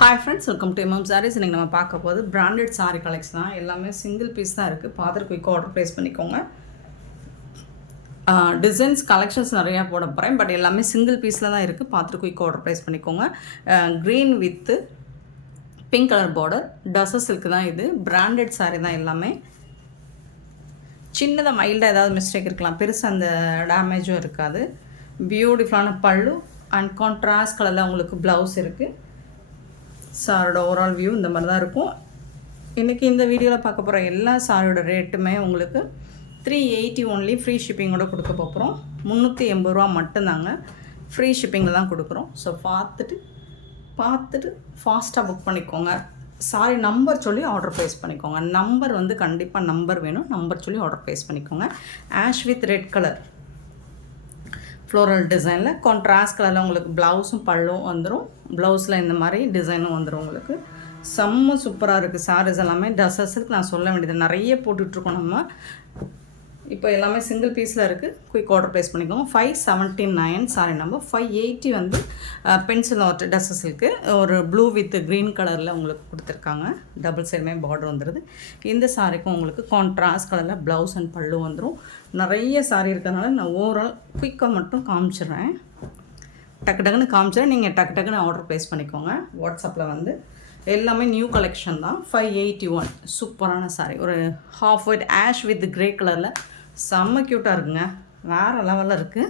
Hi friends, welcome to MM Sarees. இன்றைக்கி நம்ம பார்க்க போது பிராண்டட் சாரீ கலெக்ஷன் தான். எல்லாமே சிங்கிள் பீஸ் தான் இருக்குது. பார்த்துட்டு குயிக்காக ஆர்டர் ப்ளேஸ் பண்ணிக்கோங்க. டிசைன்ஸ் கலெக்ஷன்ஸ் நிறையா போட போகிறேன், பட் எல்லாமே சிங்கிள் பீஸில் தான் இருக்குது. பார்த்துட்டு குயிக்காக ஆர்டர் ப்ளேஸ் பண்ணிக்கோங்க. Green with pink colour border tussar silk தான் இது. பிராண்டட் சாரீ தான் எல்லாமே. சின்னதாக மைல்டாக ஏதாவது மிஸ்டேக் இருக்கலாம், பெருசாக அந்த டேமேஜும் இருக்காது. பியூட்டிஃபுல்லான பல்லு அண்ட் கான்ட்ராஸ்ட் கலரில் உங்களுக்கு ப்ளவுஸ் இருக்குது. சாரோட ஓவரால் வியூ இந்த மாதிரி தான் இருக்கும். இன்றைக்கி இந்த வீடியோவில் பார்க்க போகிற எல்லா சாரோட ரேட்டுமே உங்களுக்கு 380 ஒன்லி. ஃப்ரீ ஷிப்பிங்கோட கொடுக்க போகிறோம். 380 ரூபா மட்டும்தாங்க. ஃப்ரீ ஷிப்பிங்கில் தான் கொடுக்குறோம். ஸோ பார்த்துட்டு ஃபாஸ்ட்டாக புக் பண்ணிக்கோங்க. சாரி நம்பர் சொல்லி ஆர்டர் ப்ளேஸ் பண்ணிக்கோங்க. நம்பர் வந்து கண்டிப்பாக நம்பர் வேணும். நம்பர் சொல்லி ஆர்டர் ப்ளேஸ் பண்ணிக்கோங்க. Ash with red colour floral டிசைனில் கான்ட்ராஸ்ட் கலரில் உங்களுக்கு ப்ளவுஸும் பல்லும் வந்துடும். ப்ளவுஸில் இந்த மாதிரி டிசைனும் வந்துடும். உங்களுக்கு செம்ம சூப்பராக இருக்குது. சாரீஸ் எல்லாமே டசர்ஸுக்கு நான் சொல்ல வேண்டியது நிறைய போட்டுட்ருக்கோம். நம்ம இப்போ எல்லாமே சிங்கிள் பீஸில் இருக்குது. குயிக் ஆர்டர் ப்ளேஸ் பண்ணிக்கோங்க. 579 சாரி நம்பர். 580 வந்து பென்சில் ஆர்ட் டசர்ஸுக்கு ஒரு ப்ளூ வித் க்ரீன் கலரில் உங்களுக்கு கொடுத்துருக்காங்க. டபுள் சைடுமே பார்டர் வந்துடுது. இந்த சாரிக்கும் உங்களுக்கு கான்ட்ராஸ்ட் கலரில் ப்ளவுஸ் அண்ட் பல்லு வந்துடும். நிறைய சாரி இருக்கிறதுனால நான் ஓவரால் குயிக்காக மட்டும் காமிச்சிடுறேன். டக்குன்னு காமிச்சிடுறேன். நீங்கள் டக்குன்னு ஆர்டர் ப்ளேஸ் பண்ணிக்கோங்க. வாட்ஸ்அப்பில் வந்து எல்லாமே நியூ கலெக்ஷன் தான். 581 சூப்பரான சாரி. ஒரு half white ash with grey கலரில் செம்ம க்யூட்டாக இருக்குங்க. வேறு லெவலில் இருக்குது.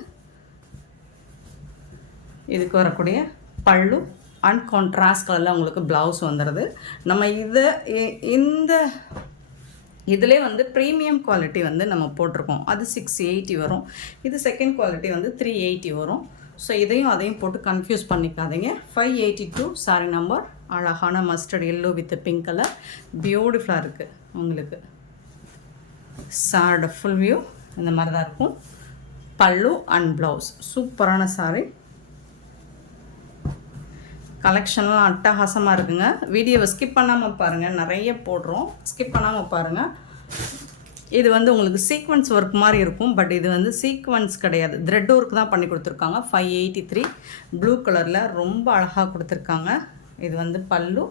இதுக்கு வரக்கூடிய பல்லு அண்ட் கான்ட்ராஸ்ட் கலரில் உங்களுக்கு ப்ளவுஸ் வந்துடுது. நம்ம இந்த இதிலே வந்து ப்ரீமியம் குவாலிட்டி வந்து நம்ம போட்டிருக்கோம். அது 680 வரும். இது செகண்ட் குவாலிட்டி வந்து 380 வரும். ஸோ இதையும் அதையும் போட்டு கன்ஃபியூஸ் பண்ணிக்காதீங்க. 582 சாரி நம்பர். அழகான mustard yellow with pink colour பியூட்டிஃபுல்லாக இருக்குது. உங்களுக்கு சாரோட ஃபுல் வியூ இந்த மாதிரி தான் இருக்கும். பல்லு அண்ட் ப்ளவுஸ் சூப்பரான சாரி. கலெக்ஷன்லாம் அட்டகாசமாக இருக்குங்க. வீடியோவை ஸ்கிப் பண்ணாமல் பாருங்கள். நிறைய போடுறோம், ஸ்கிப் பண்ணாமல் பாருங்கள். இது வந்து உங்களுக்கு சீக்வன்ஸ் ஒர்க் மாதிரி இருக்கும், பட் இது வந்து சீக்வன்ஸ் கிடையாது, த்ரெட் ஒர்க் தான் பண்ணி கொடுத்துருக்காங்க. 583 ப்ளூ கலரில் ரொம்ப அழகாக கொடுத்துருக்காங்க. இது வந்து பல்லு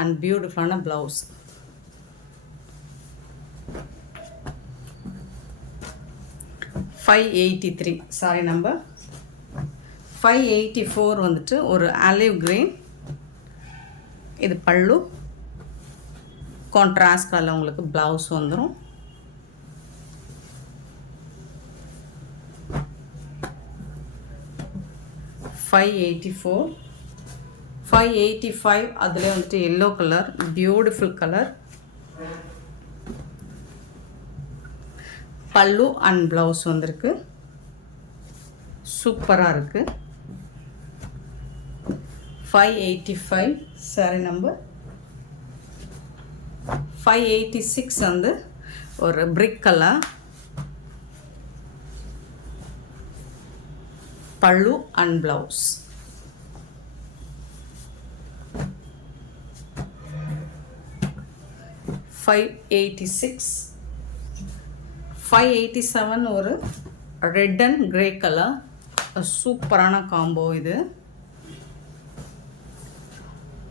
அண்ட் பியூட்டிஃபுல்லான ப்ளவுஸ். $583 sorry number. 584 வந்துட்டு ஒரு ஆலிவ் கிரீன். இது பல்லு கான்ட்ராஸ்ட் கலரில் உங்களுக்கு ப்ளவுஸ் வந்துடும். 584. 585 அதிலே வந்துட்டு எல்லோ கலர் பியூட்டிஃபுல் கலர். பல்லு அண்ட் ப்ளவுஸ் வந்திருக்கு. சூப்பராக இருக்குது. 585 சாரி நம்பர். 586 வந்து ஒரு பிரிக் கலர். பல்லு அண்ட் ப்ளவுஸ். 586. 587 ஒரு ரெட் அண்ட் கிரே கலர். சூப்பரான காம்போ இது.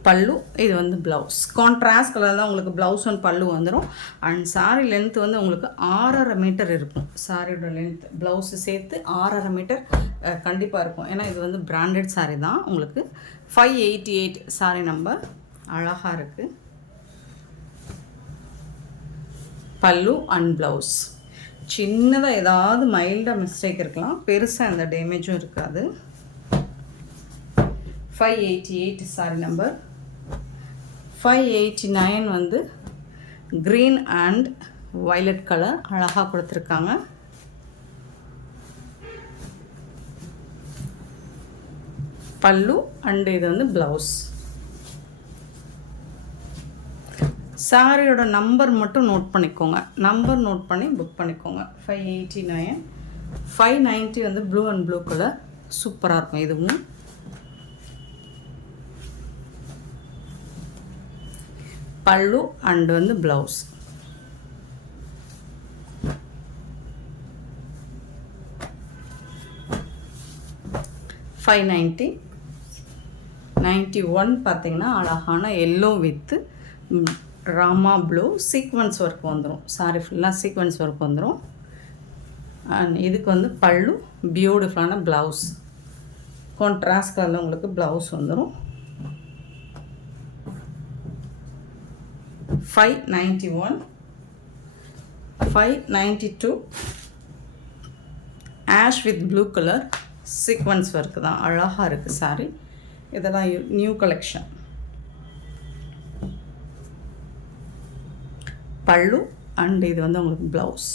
பல்லு இது வந்து ப்ளவுஸ். கான்ட்ராஸ்ட் கலர் தான் உங்களுக்கு ப்ளவுஸ் அண்ட் பல்லு வந்துடும். அண்ட் சாரி லென்த் வந்து உங்களுக்கு 6.5 மீட்டர் இருக்கும். சாரியோட லென்த் ப்ளவுஸு சேர்த்து 6.5 மீட்டர் கண்டிப்பாக இருக்கும். ஏன்னா இது வந்து பிராண்டட் சாரி தான். உங்களுக்கு 588 சாரி நம்பர். அழகாக இருக்குது. பல்லு அண்ட் ப்ளவுஸ். சின்னதாக ஏதாவது மைல்டாக மிஸ்டேக் இருக்கலாம், பெருசாக எந்த டேமேஜும் இருக்காது. 588 சாரி நம்பர். 589 வந்து க்ரீன் அண்ட் வயலட் கலர் அழகாக கொடுத்துருக்காங்க. பல்லு அண்ட் இது வந்து ப்ளவுஸ். சாரியோட நம்பர் மட்டும் நோட் பண்ணிக்கோங்க. நம்பர் நோட் பண்ணி புக் பண்ணிக்கோங்க. 589. 590 வந்து ப்ளூ அண்ட் ப்ளூ கலர் சூப்பராக இருக்கும். இதுவும் பல்லு அண்ட் வந்து ப்ளவுஸ். 590. 91 பார்த்தீங்கன்னா அழகான yellow with Rama blue sequence work வந்துடும். சாரி ஃபுல்லாக சீக்வன்ஸ் ஒர்க் வந்துடும். அண்ட் இதுக்கு வந்து பல்லு, பியூட்டிஃபுல்லான ப்ளவுஸ், கான்ட்ராஸ்ட் கலரில் உங்களுக்கு ப்ளவுஸ் வந்துடும். 591, 592 ash with blue colour sequence work தான், அழகாக இருக்குது சாரி. இதெல்லாம் நியூ கலெக்ஷன். பல்லு அண்ட் இது வந்து உங்களுக்கு ப்ளவுஸ்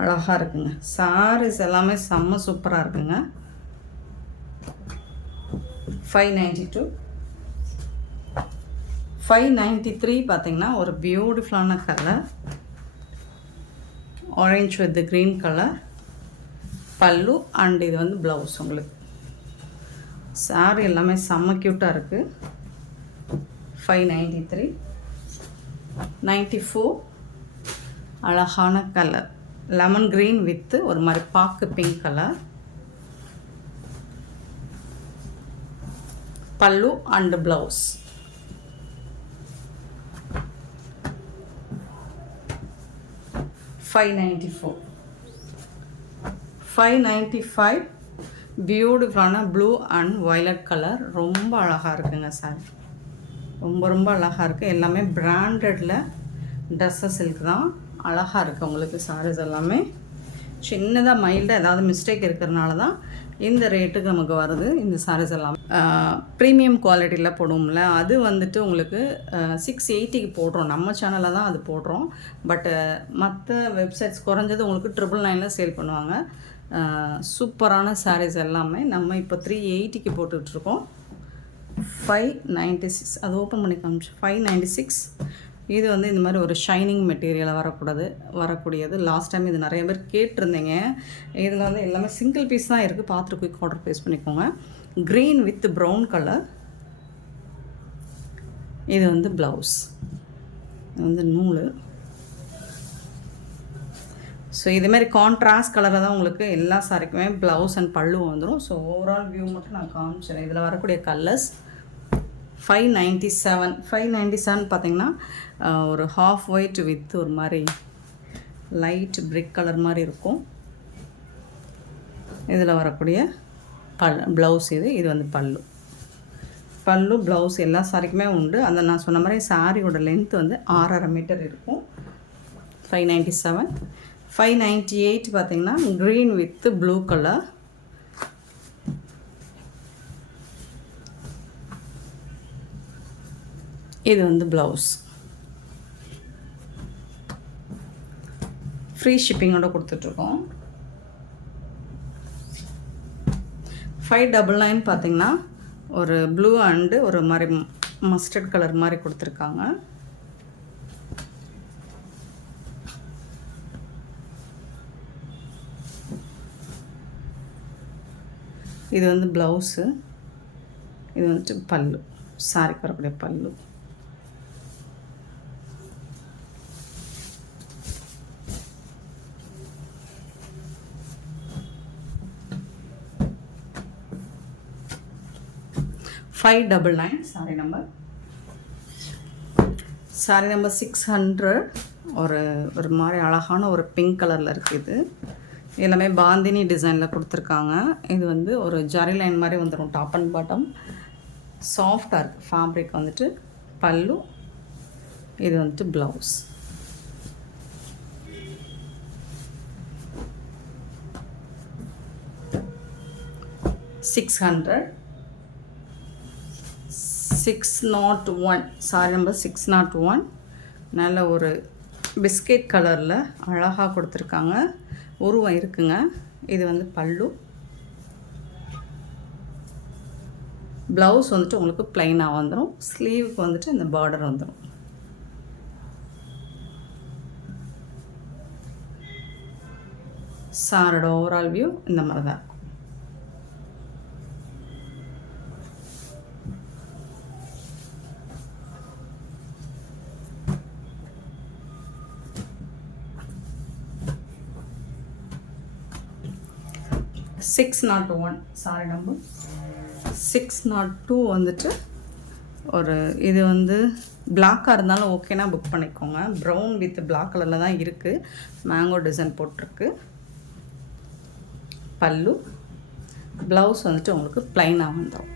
அழகாக இருக்குங்க. சாரீஸ் எல்லாமே செம்ம சூப்பராக இருக்குங்க. 592, 593 பார்த்தீங்கன்னா ஒரு பியூட்டிஃபுல்லான colour, orange with green colour பல்லு அண்ட் இது வந்து ப்ளவுஸ். உங்களுக்கு சாரி எல்லாமே செம்ம க்யூட்டாக இருக்குது. 593, 94 அழகான கலர் லெமன் க்ரீன் வித்து ஒரு மாதிரி பாக்கு பிங்க் கலர் பல்லு அண்ட் ப்ளவுஸ். 594, 595 பியூட்டிஃபுல்லான ப்ளூ அண்ட் வயலட் கலர், ரொம்ப அழகாக இருக்குங்க சாரி, ரொம்ப ரொம்ப அழகாக இருக்குது. எல்லாமே பிராண்டடில் ட்ரெஸ்ஸஸ் சில்க் தான், அழகாக இருக்குது உங்களுக்கு சாரீஸ் எல்லாமே. சின்னதாக மைல்டாக ஏதாவது மிஸ்டேக் இருக்கிறதுனால தான் இந்த ரேட்டுக்கு நமக்கு வருது. இந்த சாரீஸ் எல்லாம் ப்ரீமியம் குவாலிட்டியில் போடுவோம்ல, அது வந்துட்டு உங்களுக்கு 680க்கு போடுறோம். நம்ம சேனலில் தான் அது போடுறோம். பட்டு மற்ற வெப்சைட்ஸ் குறைஞ்சது உங்களுக்கு 999 சேல் பண்ணுவாங்க. சூப்பரான சாரீஸ் எல்லாமே நம்ம இப்போ 380க்கு போட்டுட்ருக்கோம். 596 அது ஓப்பன் பண்ணி காமிச்சு. 596 இது வந்து இந்த மாதிரி ஒரு ஷைனிங் மெட்டீரியலாக வரக்கூடியது. லாஸ்ட் டைம் இது நிறைய பேர் கேட்டிருந்தீங்க. இதில் வந்து எல்லாமே சிங்கிள் பீஸ் தான் இருக்குது, பார்த்துட்டு குயிக் ஆர்டர் ப்ளேஸ் பண்ணிக்கோங்க. க்ரீன் வித் ப்ரௌன் கலர், இது வந்து ப்ளவுஸ், இது வந்து நூல். ஸோ இதுமாரி கான்ட்ராஸ்ட் கலரில் தான் உங்களுக்கு எல்லா சாரிக்குமே ப்ளவுஸ் அண்ட் பல்லு வந்துடும். ஸோ ஓவரால் வியூ மட்டும் நான் காமிச்சிடறேன். இதில் வரக்கூடிய கலர்ஸ் 597, 597 பார்த்திங்கன்னா ஒரு ஹாஃப் ஒயிட் வித் ஒரு மாதிரி லைட் பிரிக் கலர் மாதிரி இருக்கும். இதில் வரக்கூடிய ப்ளவுஸ் இது வந்து பல்லு ப்ளவுஸ் எல்லா சாரிக்குமே உண்டு. அந்த நான் சொன்ன மாதிரி சாரியோட லென்த் வந்து 6.5 மீட்டர் இருக்கும். 597, 598 பார்த்திங்கன்னா க்ரீன் வித் ப்ளூ கலர், இது வந்து ப்ளவுஸ். ஃப்ரீ ஷிப்பிங்கோட கொடுத்துட்ருக்கோம். 599 பார்த்திங்கன்னா ஒரு ப்ளூ அண்டு ஒரு மாதிரி மஸ்டர்ட் கலர் மாதிரி கொடுத்துருக்காங்க. இது வந்து ப்ளவுஸு, இது வந்துட்டு பல்லு, சாரிக்கு வரக்கூடிய பல்லு. 599 சாரி நம்பர் 600 ஒரு மாதிரி அழகான ஒரு பிங்க் கலரில் இருக்குது. எல்லாமே பாந்தினி டிசைனில் கொடுத்துருக்காங்க. இது வந்து ஒரு ஜரி லைன் மாதிரி வந்துடும் டாப் அண்ட் பாட்டம். சாஃப்டாக இருக்குது ஃபேப்ரிக் வந்துட்டு. பல்லு, இது வந்துட்டு ப்ளவுஸ். $600, 601 சாரி நம்பர் 601 நல்ல ஒரு பிஸ்கெட் கலரில் அழகாக கொடுத்துருக்காங்க. உருவம் இருக்குங்க. இது வந்து பல்லு. ப்ளவுஸ் வந்துட்டு உங்களுக்கு ப்ளைனாக வந்துடும். ஸ்லீவுக்கு வந்துட்டு இந்த பார்டர் வந்துடும். சாரோட ஓவரால் வியூ இந்த மாதிரி தான் இருக்கும். 601 சாரி நம்பர் 602 வந்துட்டு ஒரு இது வந்து பிளாக்காக இருந்தாலும் ஓகேனா புக் பண்ணிக்கோங்க. ப்ரௌன் வித் பிளாக் கலரில் தான் இருக்குது. மேங்கோ டிசைன் போட்டிருக்கு. பல்லு, ப்ளவுஸ் வந்துட்டு உங்களுக்கு ப்ளைனாக வந்துடும்.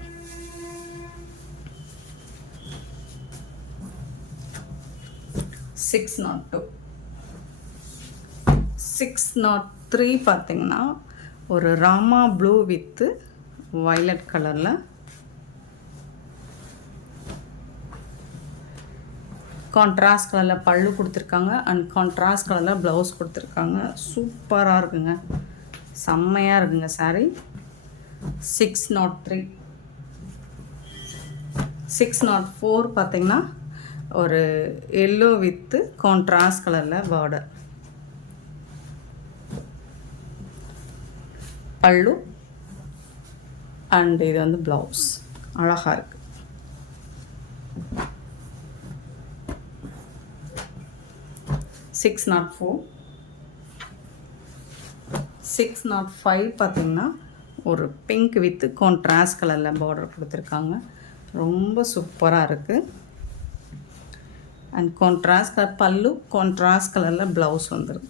$602. 603 பார்த்திங்கன்னா ஒரு ராமா ப்ளூ வித்து வயலட் கலரில் கான்ட்ராஸ்ட் கலரில் பல்லு கொடுத்துருக்காங்க அண்ட் கான்ட்ராஸ்ட் கலரில் ப்ளவுஸ் கொடுத்துருக்காங்க. சூப்பராக இருக்குங்க, செம்மையாக இருக்குங்க சாரீ. 603. 604 பார்த்திங்கன்னா ஒரு எல்லோ வித்து கான்ட்ராஸ்ட் கலரில் பார்டர். பல்லு அண்ட் இது வந்து ப்ளவுஸ் அழகாக இருக்குது. 604. 605 பார்த்திங்கன்னா ஒரு பிங்க் வித்து கான்ட்ராஸ்ட் கலரில் பார்டர் கொடுத்துருக்காங்க. ரொம்ப சூப்பராக இருக்குது. அண்ட் கான்ட்ராஸ்ட் கலர் பல்லு, கான்ட்ராஸ்ட் கலரில் ப்ளவுஸ் வந்துடும்.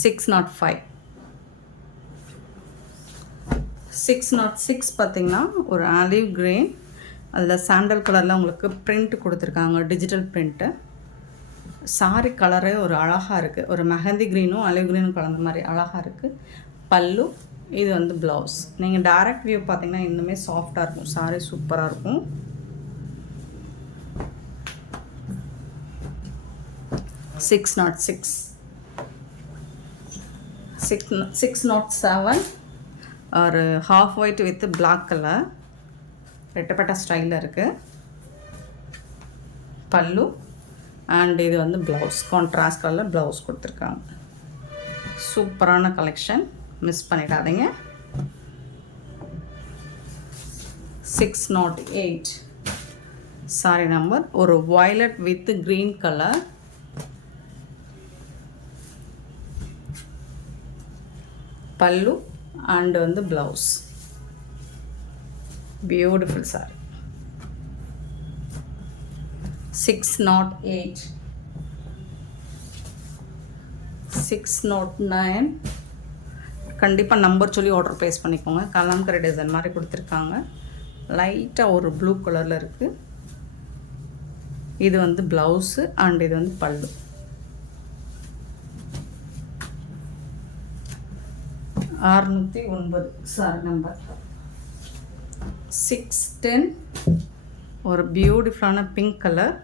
$605. 606 பார்த்திங்கன்னா ஒரு ஆலிவ் கிரீன், அதில் சாண்டல் கலரில் உங்களுக்கு பிரிண்ட் கொடுத்துருக்காங்க, டிஜிட்டல் பிரிண்ட்டு. சாரி கலரே ஒரு அழகாக இருக்குது. ஒரு மெஹந்தி க்ரீனும் ஆலிவ் க்ரீனும் கலந்த மாதிரி அழகாக இருக்குது. பல்லு, இது வந்து ப்ளவுஸ். நீங்கள் டைரக்ட் வியூ பார்த்தீங்கன்னா இன்னுமே சாஃப்டாக இருக்கும். சாரி சூப்பராக இருக்கும். சிக்ஸ் நாட் செவன் ஒரு half white with black colour ரெட்டப்பட்ட ஸ்டைலில் இருக்குது. பல்லு அண்ட் இது வந்து ப்ளவுஸ் கான்ட்ராஸ்ட் கலரில் ப்ளவுஸ் கொடுத்துருக்காங்க. சூப்பரான கலெக்ஷன், மிஸ் பண்ணிடாதீங்க. 608 சாரி நம்பர் ஒரு வயலட் வித் க்ரீன் கலர். பல்லு அண்ட் வந்து ப்ளவுஸ். Beautiful sorry. 608. 609 கண்டிப்பாக நம்பர் சொல்லி ஆர்டர் ப்ளேஸ் பண்ணிக்கோங்க. கலாம்கரி டிசைன் மாதிரி கொடுத்துருக்காங்க. லைட்டாக ஒரு ப்ளூ கலரில் இருக்குது. இது வந்து ப்ளவுஸு அண்ட் இது வந்து பல்லு. $609 சாரி நம்பர். 610 ஒரு பியூட்டிஃபுல்லான பிங்க் கலர்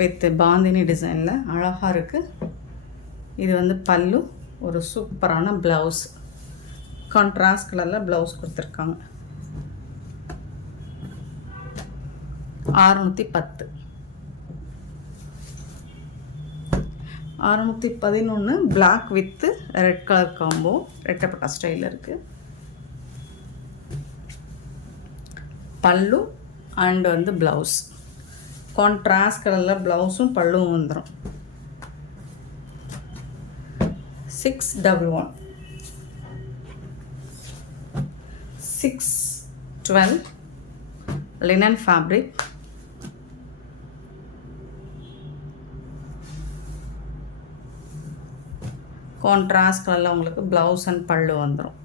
வித் பாந்தினி டிசைனில் அழகாக இருக்குது. இது வந்து பல்லு, ஒரு சூப்பரான ப்ளவுஸ் கான்ட்ராஸ்ட் கலரில் ப்ளவுஸ் கொடுத்துருக்காங்க. 610. 611 black with red colour combo, ரெட்டப்பட்டா ஸ்டைலில் இருக்குது. பல்லு அண்ட் வந்து ப்ளவுஸ் கான்ட்ராஸ்ட் கலரில் ப்ளவுஸும் பல்லுவும் வந்துடும். 611. 612 லினன் ஃபேப்ரிக். கான்ட்ராஸ்ட் கலரில் உங்களுக்கு ப்ளவுஸ் அண்ட் பல்லு வந்துடும்.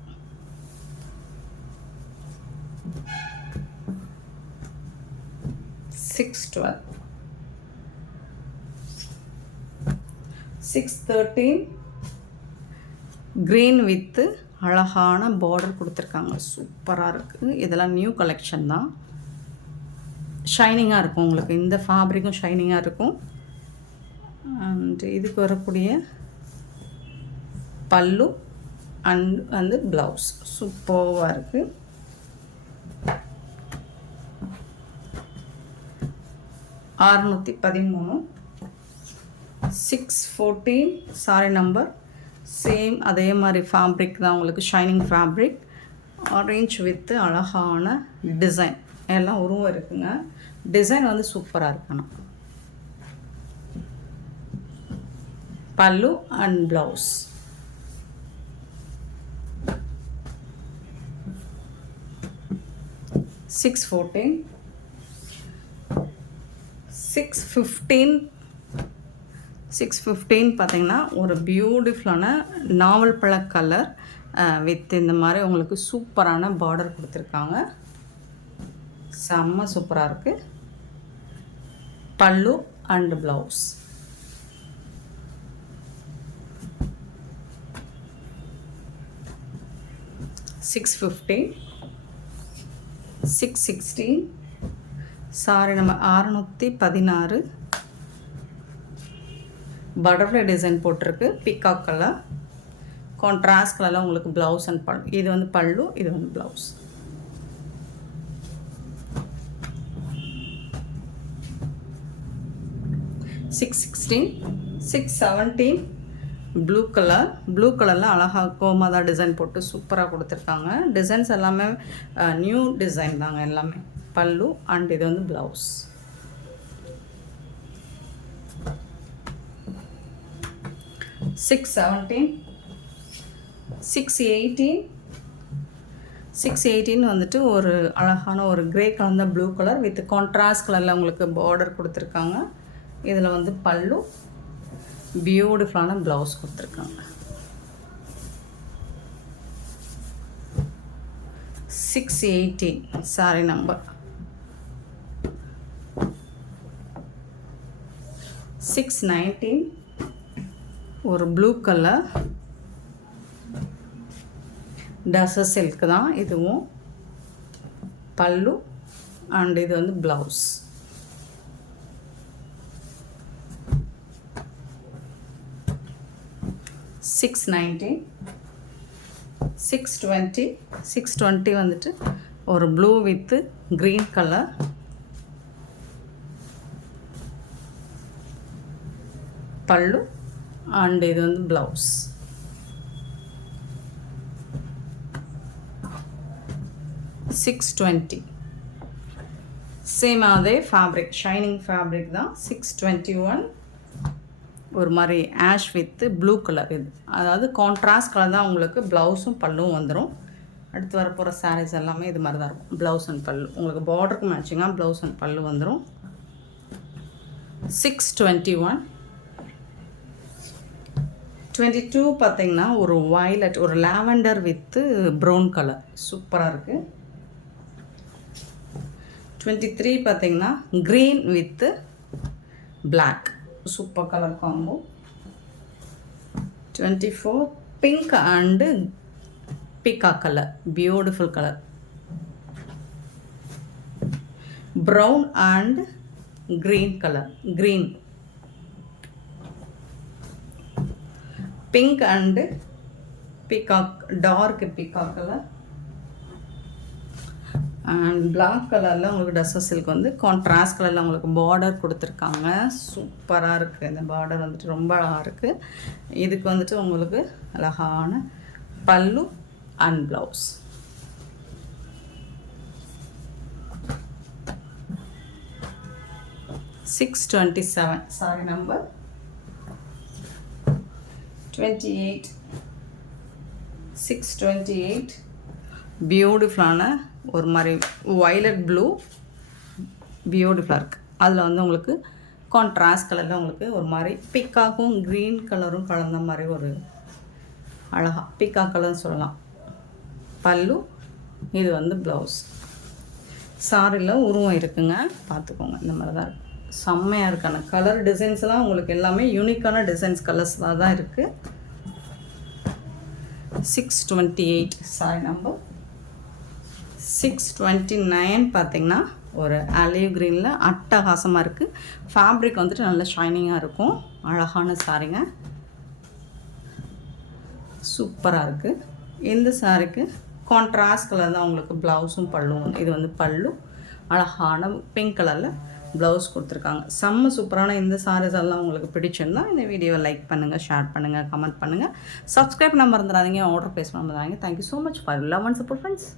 612. 613 க்ரீன் வித்து அழகான பார்டர் கொடுத்துருக்காங்க. சூப்பராக இருக்குது. இதெல்லாம் நியூ கலெக்ஷன் தான். ஷைனிங்காக இருக்கும் உங்களுக்கு. இந்த ஃபேப்ரிக்கும் ஷைனிங்காக இருக்கும். அண்ட் இதுக்கு வரக்கூடிய பல்லு அண்ட் வந்து ப்ளவுஸ் சூப்பராக இருக்குது. 613. 614 சாரி நம்பர். சேம் அதே மாதிரி ஃபேப்ரிக் தான் உங்களுக்கு, ஷைனிங் ஃபேப்ரிக், ஆரஞ்ச் வித்து அழகான டிசைன். எல்லாம் உருவம் இருக்குங்க. டிசைன் வந்து சூப்பராக இருக்கணும். பல்லு அண்ட் ப்ளவுஸ். $614, $615 பார்த்தீங்கன்னா ஒரு பியூட்டிஃபுல்லான நாவல் பழ கலர் வித் இந்த மாதிரி உங்களுக்கு சூப்பரான பார்டர் கொடுத்துருக்காங்க. செம்ம சூப்பராக இருக்குது. பல்லு அண்ட் ப்ளவுஸ். $615, $616. சாரி நம்ம 616. பட்டர்ஃப்ளை டிசைன் போட்டிருக்கு. பீகாக் கலர் கான்ட்ராஸ்ட் கலரில் உங்களுக்கு ப்ளவுஸ் அண்ட் பல்லு. இது வந்து பல்லு, இது வந்து ப்ளவுஸ். $617. ப்ளூ கலரில் அழகாக கோமாதா டிசைன் போட்டு சூப்பராக கொடுத்துருக்காங்க. டிசைன்ஸ் எல்லாமே நியூ டிசைன் தாங்க எல்லாமே. பல்லு அண்ட் இது வந்து ப்ளவுஸ். $617. $618 வந்துட்டு ஒரு அழகான ஒரு கிரே கலந்த ப்ளூ கலர் வித் கான்ட்ராஸ்ட் கலரில் உங்களுக்கு பார்டர் கொடுத்துருக்காங்க. இதில் வந்து பல்லு, பியூட்டிஃபுல்லான ப்ளவுஸ் கொடுத்துருக்காங்க. $618 சாரி நம்பர். $619 ஒரு ப்ளூ கலர் டசர் சில்க் தான் இதுவும். பல்லு அண்ட் இது வந்து ப்ளவுஸ். $619. $620 வந்துட்டு ஒரு ப்ளூ வித்து க்ரீன் கலர். பல்லு அண்ட் இது வந்து ப்ளவுஸ். $620. சேம் அதே ஃபேப்ரிக், ஷைனிங் ஃபேப்ரிக் தான். $621 ஒரு மாதிரி ஆஷ் வித்து ப்ளூ கலர். இது அதாவது கான்ட்ராஸ்ட் கலர் தான் உங்களுக்கு ப்ளவுஸும் பல்லும் வந்துடும். அடுத்து வரப்போகிற சாரீஸ் எல்லாமே இது மாதிரி தான் இருக்கும். ப்ளவுஸ் அண்ட் பல்லு உங்களுக்கு பார்டருக்கு மேட்சிங்காக ப்ளவுஸ் அண்ட் பல்லு வந்துடும். $621. $22 பார்த்திங்கன்னா ஒரு வயலட், ஒரு லாவெண்டர் வித்து ப்ரௌன் கலர் சூப்பராக இருக்குது. $23 பார்த்திங்கன்னா green with black super colour combo. $24 pink and peacock colour, beautiful colour. Brown and green colour, green pink and peacock, dark peacock colour and black கலரில் உங்களுக்கு டசர் சில்க் வந்து contrast கலரில் உங்களுக்கு border கொடுத்துருக்காங்க. சூப்பராக இருக்குது. இந்த பார்டர் வந்துட்டு ரொம்ப அழகாக இருக்குது. இதுக்கு வந்துட்டு உங்களுக்கு அழகான பல்லு அண்ட் ப்ளவுஸ். $627 sorry number. $628 பியூட்டிஃபுல்லான ஒரு மாதிரி வயலட் ப்ளூ பியூட்டிஃபுல்லாக இருக்குது. அதில் வந்து உங்களுக்கு கான்ட்ராஸ்ட் கலரில் உங்களுக்கு ஒரு மாதிரி பீக்காக்கும் க்ரீன் கலரும் கலந்த மாதிரி ஒரு அழகாக பீக்காக் கலர்னு சொல்லலாம். பல்லு, இது வந்து ப்ளவுஸ். சாரியில் உருவம் இருக்குங்க, பார்த்துக்கோங்க. இந்த மாதிரி தான் இருக்குது. செம்மையாக இருக்கான கலர் டிசைன்ஸ்லாம் உங்களுக்கு எல்லாமே யூனிக்கான டிசைன்ஸ் கலர்ஸ்லாம் தான் இருக்குது. $628 சாரி நம்பர். $629 பார்த்திங்கன்னா ஒரு ஆலிவ் க்ரீனில் அட்டகாசமாக இருக்குது. ஃபேப்ரிக் வந்துட்டு நல்ல ஷைனிங்காக இருக்கும். அழகான சாரிங்க, சூப்பராக இருக்குது. இந்த சாரிக்கு கான்ட்ராஸ்ட் கலர் தான் உங்களுக்கு ப்ளவுஸும் பல்லும். இது வந்து பல்லு, அழகான பிங்க் கலரில் ப்ளவுஸ் கொடுத்துருக்காங்க. செம்ம சூப்பரான இந்த சாரீஸ் எல்லாம் உங்களுக்கு பிடிச்சிருந்தா இந்த வீடியோவை லைக் பண்ணுங்கள், ஷேர் பண்ணுங்கள், கமெண்ட் பண்ணுங்கள், சப்ஸ்கிரைப் பண்ண மறந்துடாதீங்க, ஆர்டர் ப்ளேஸ் பண்ண மறந்துடாதீங்க. Thank you so much for love and support friends.